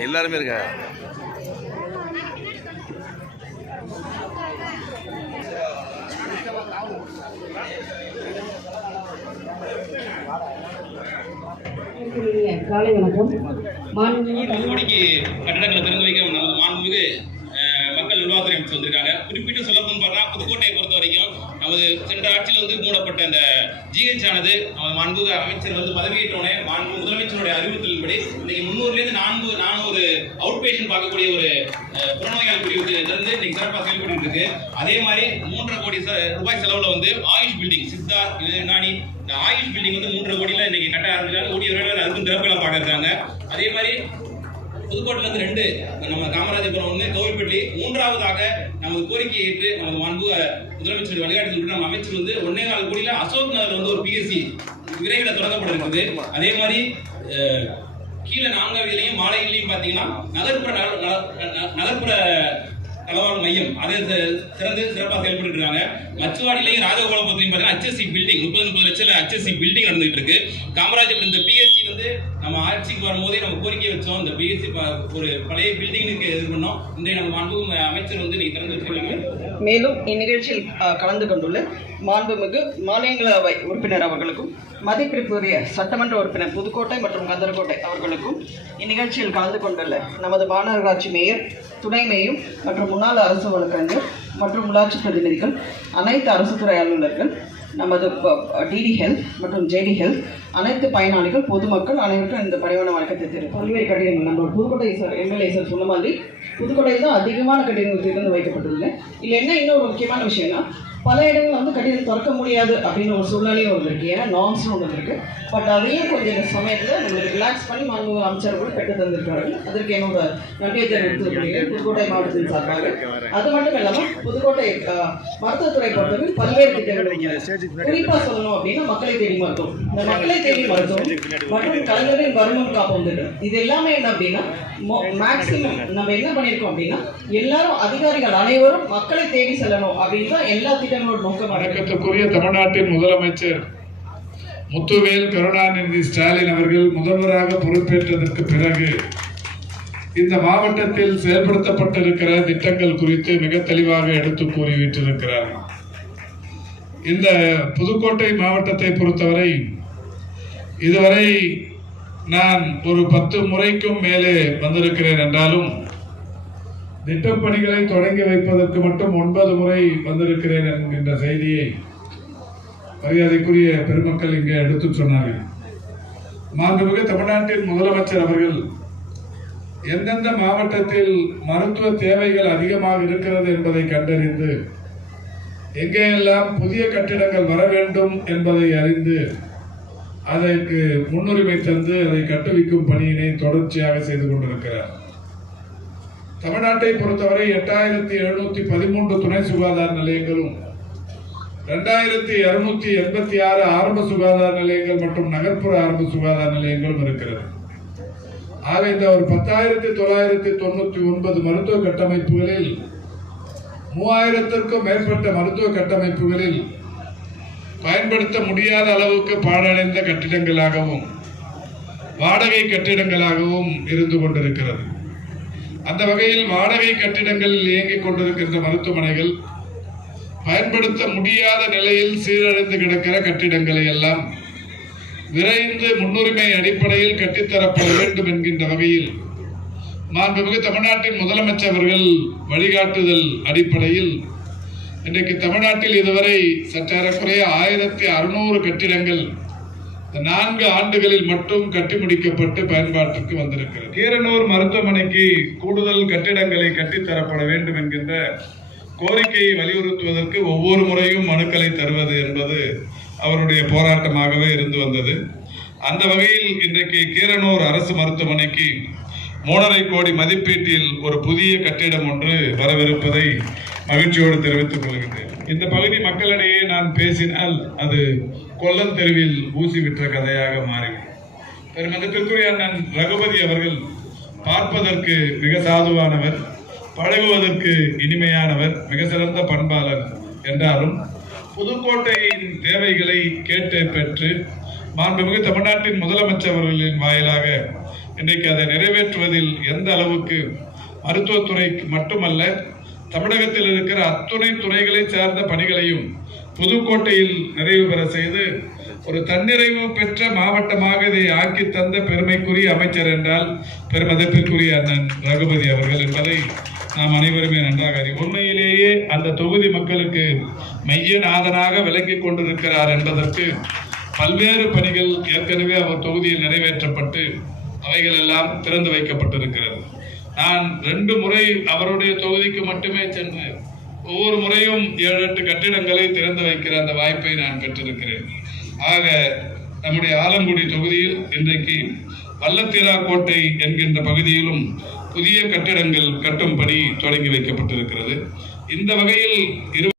எல்லாருமே இனிய காலை வணக்கம். கோடிக்கு கட்டடங்களை திறந்து வைக்க நமது மாண்புமிகு அஹ், மக்கள் நிர்வாகத்துறை அமைச்சர் வந்திருக்காங்க. குறிப்பிட்டு சொல்ல பார்த்தா புதுக்கோட்டையை பொறுத்த வரைக்கும் நமது சென்ற ஆட்சியில் வந்து மூடப்பட்ட அந்த ஜிஹெச் ஆனது நமது அமைச்சர் வந்து பதவியேற்றோடனே மாண்பு முதலமைச்சருடைய அறிவுறுத்தலின்படி இன்னைக்கு முன்னூறுலேருந்து நான்கு நானூறு அவுட் பேஷண்ட் பார்க்கக்கூடிய ஒரு அஹ், புறநோயாளி பிரிவு இன்னைக்கு சிறப்பாக செயல்பட்டு இருக்கு. அதே மாதிரி மூன்றரை கோடி ரூபாய் செலவில் வந்து ஆயுஷ் பில்டிங் சித்தா இது நானி இந்த ஆயுஷ் பில்டிங் வந்து மூன்றரை கோடியில் இன்னைக்கு கட்ட ஆரம்பிச்சாங்க கூடிய விரைவில் அதுக்கும் திறப்பெல்லாம் பார்க்க இருக்காங்க அதே மாதிரி புதுக்கோட்டையில இருந்து ரெண்டு நம்ம காமராஜபுரம் ஒன்று கோவில்பட்டி. மூன்றாவதாக நமது கோரிக்கையை ஏற்று நமது மாண்பு முதலமைச்சர் வழிகாட்டுதல் நம்ம அமைச்சர் வந்து ஒன்னே நாள் கோடியில அசோக் நகர்ல வந்து ஒரு பிஎஸ்சி விரைவில் தொடங்கப்பட இருக்குது அதே மாதிரி கீழே நான்காவதுலையும் மாலையிலையும் பார்த்தீங்கன்னா நகர்ப்புற ந- நகர்ப்புற நலவாழ்வு மையம் அதை சிறந்து சிறப்பாக செயல்பட்டு இருக்காங்க மச்சுவாடிலையும் ராஜகோபாலபுரத்தையும் பார்த்தீங்கன்னா ஹெச்எஸ்சி பில்டிங் முப்பது முப்பது லட்சம் HSC பில்டிங் நடந்துகிட்டு இருக்கு. காமராஜர் இந்த பிஎஸ்சி வந்து நம்ம ஆட்சிக்கு வரும்போதே நம்ம கோரிக்கை வச்சோம். இந்த பிஎஸ்சி ஒரு பழைய பில்டிங்னுக்கு இது பண்ணோம். இன்றைய நம்ம மாண்பு அமைச்சர் வந்து நீங்க திறந்து வச்சிருக்காங்க. மேலும் இந்நிகழ்ச்சியில் கலந்து கொண்டுள்ள மாண்புமிகு மாநிலங்களவை உறுப்பினர் அவர்களுக்கும் மதிப்பிற்குரிய சட்டமன்ற உறுப்பினர் புதுக்கோட்டை மற்றும் கந்தரக்கோட்டை அவர்களுக்கும் இந்நிகழ்ச்சியில் கலந்து கொண்டுள்ள நமது மாநகராட்சி மேயர் துணை மேயும் மற்றும் முன்னாள் அரசு வழக்கறிஞர் மற்றும் உள்ளாட்சி பிரதிநிதிகள் அனைத்து அரசு துறை அலுவலர்கள் நமது டிடி ஹெல்த் மற்றும் ஜேடி ஹெல்த் அனைத்து பயனாளிகள் பொதுமக்கள் அனைவருக்கும் இந்த பரிவான வழக்கத்தை தெரியும் பல்வேறு கட்டிடங்கள் நம்ம புதுக்கோட்டை சார் எம்எல்ஏ சார் சொன்ன மாதிரி புதுக்கோட்டையில் தான் அதிகமான கட்டிடங்கள் திறந்து வைக்கப்பட்டுள்ளன. இல்லை என்ன இன்னொரு முக்கியமான விஷயம்னா பல இடங்கள் வந்து கட்டிடம் திறக்க முடியாது அப்படின்னு ஒரு சூழ்நிலையும் வந்திருக்கு ஏன்னா நார்ம்ஸ்னு ஒன்று இருக்கு. பட் அதையும் கொஞ்சம் இந்த சமயத்தில் நம்ம ரிலாக்ஸ் பண்ணி மாண்பு அமைச்சர் கூட பெற்று தந்திருக்காரு அதற்கு என்னோட நன்றியை தெரிவித்துக் புதுக்கோட்டை மாவட்டத்தின் சார்பாக. அது மட்டும் இல்லாமல் புதுக்கோட்டை மருத்துவத்துறை பொறுத்தவரை பல்வேறு திட்டங்கள் குறிப்பாக குறிப்பா சொல்லணும் அப்படின்னா மக்களை தேடி மருத்துவம். இந்த மக்களை தேடி மருத்துவம் மற்றும் கலைஞரின் வருமம் காப்போம் திட்டம். இது எல்லாமே என்ன அப்படின்னா மேக்சிமம் நம்ம என்ன பண்ணியிருக்கோம் அப்படின்னா எல்லாரும் அதிகாரிகள் அனைவரும் மக்களை தேடி செல்லணும் அப்படின்னு தான் எல்லா வணக்கத்துக்குரிய தமிழ்நாட்டின் முதலமைச்சர் முத்துவேல் கருணாநிதி ஸ்டாலின் அவர்கள் முதல்வராக பொறுப்பேற்றதற்கு பிறகு இந்த மாவட்டத்தில் செயல்படுத்தப்பட்டிருக்கிற திட்டங்கள் குறித்து மிக தெளிவாக எடுத்து கூறிவிட்டிருக்கிறார். இந்த புதுக்கோட்டை மாவட்டத்தை பொறுத்தவரை இதுவரை நான் ஒரு பத்து முறைக்கும் மேலே வந்திருக்கிறேன் என்றாலும் திட்டப்பணிகளை தொடங்கி வைப்பதற்கு மட்டும் ஒன்பது முறை வந்திருக்கிறேன் என்கின்ற செய்தியை மரியாதைக்குரிய பெருமக்கள் இங்கே எடுத்து சொன்னார்கள். மாண்புமிகு தமிழ்நாட்டின் முதலமைச்சர் அவர்கள் எந்தெந்த மாவட்டத்தில் மருத்துவ தேவைகள் அதிகமாக இருக்கிறது என்பதை கண்டறிந்து எங்கேயெல்லாம் புதிய கட்டிடங்கள் வர வேண்டும் என்பதை அறிந்து அதற்கு முன்னுரிமை தந்து அதை கட்டுவிக்கும் பணியினை தொடர்ச்சியாக செய்து கொண்டிருக்கிறார். தமிழ்நாட்டை பொறுத்தவரை எட்டாயிரத்தி எழுநூத்தி பதிமூன்று துணை சுகாதார நிலையங்களும் ரெண்டாயிரத்தி இருநூத்தி எண்பத்தி ஆறு ஆரம்ப சுகாதார நிலையங்கள் மற்றும் நகர்ப்புற ஆரம்ப சுகாதார நிலையங்களும் இருக்கிறது. ஆக இந்த ஒரு பத்தாயிரத்தி தொள்ளாயிரத்தி தொண்ணூத்தி ஒன்பது மருத்துவ கட்டமைப்புகளில் மூவாயிரத்திற்கும் மேற்பட்ட மருத்துவ கட்டமைப்புகளில் பயன்படுத்த முடியாத அளவுக்கு பாழடைந்த கட்டிடங்களாகவும் வாடகை கட்டிடங்களாகவும் இருந்து கொண்டிருக்கிறது. அந்த வகையில் வாடகை கட்டிடங்களில் இயங்கிக் கொண்டிருக்கின்ற மருத்துவமனைகள் பயன்படுத்த முடியாத நிலையில் சீரழிந்து கிடக்கிற கட்டிடங்களை எல்லாம் விரைந்து முன்னுரிமை அடிப்படையில் கட்டித்தரப்பட வேண்டும் என்கின்ற வகையில் மாண்புமிகு தமிழ்நாட்டின் முதலமைச்சர் அவர்கள் வழிகாட்டுதல் அடிப்படையில் இன்றைக்கு தமிழ்நாட்டில் இதுவரை சற்றேறக்குறைய ஆயிரத்தி அறுநூறு கட்டிடங்கள் நான்கு ஆண்டுகளில் மட்டும் கட்டி முடிக்கப்பட்டு பயன்பாட்டிற்கு வந்திருக்கிறது. கீரனூர் மருத்துவமனைக்கு கூடுதல் கட்டிடங்களை கட்டித்தரப்பட வேண்டும் என்கின்ற கோரிக்கையை வலியுறுத்துவதற்கு ஒவ்வொரு முறையும் மனுக்களை தருவது என்பது அவருடைய போராட்டமாகவே இருந்து வந்தது. அந்த வகையில் இன்றைக்கு கீரனூர் அரசு மருத்துவமனைக்கு மூணரை கோடி மதிப்பீட்டில் ஒரு புதிய கட்டிடம் ஒன்று வரவிருப்பதை மகிழ்ச்சியோடு தெரிவித்துக் கொள்கின்றேன். இந்த பகுதி மக்களிடையே நான் பேசினால் அது கொல்லன் தெருவில் ஊசி விற்ற கதையாக மாறிவிடும். பெருமதிப்பிற்குரிய அண்ணன் ரகுபதி அவர்கள் பார்ப்பதற்கு மிக சாதுவானவர் பழகுவதற்கு இனிமையானவர் மிக சிறந்த பண்பாளர் என்றாலும் புதுக்கோட்டையின் தேவைகளை கேட்டு பெற்று மாண்புமிகு தமிழ்நாட்டின் முதலமைச்சர் அவர்களின் வாயிலாக இன்றைக்கு அதை நிறைவேற்றுவதில் எந்த அளவுக்கு மருத்துவத்துறை மட்டுமல்ல தமிழகத்தில் இருக்கிற அத்துணை துறைகளை சார்ந்த பணிகளையும் புதுக்கோட்டையில் நிறைவு பெற செய்து ஒரு தன்னிறைவு பெற்ற மாவட்டமாக இதை ஆக்கி தந்த பெருமைக்குரிய அமைச்சர் என்றால் பெருமதிப்பிற்குரிய அண்ணன் ரகுபதி அவர்கள் என்பதை நாம் அனைவருமே நன்றாக அறிவோம். உண்மையிலேயே அந்த தொகுதி மக்களுக்கு மையநாதனாக விளங்கி கொண்டிருக்கிறார் என்பதற்கு பல்வேறு பணிகள் ஏற்கனவே அவர் தொகுதியில் நிறைவேற்றப்பட்டு அவைகள் எல்லாம் திறந்து வைக்கப்பட்டிருக்கிறது. நான் ரெண்டு முறை அவருடைய தொகுதிக்கு மட்டுமே சென்று ஒவ்வொரு முறையும் ஏழு எட்டு கட்டிடங்களை திறந்து வைக்கிற அந்த வாய்ப்பை நான் பெற்றிருக்கிறேன். ஆக நம்முடைய ஆலங்குடி தொகுதியில் இன்றைக்கு வல்லத்தீரா கோட்டை என்கின்ற பகுதியிலும் புதிய கட்டிடங்கள் கட்டும் பணி தொடங்கி வைக்கப்பட்டிருக்கிறது. இந்த வகையில் இரு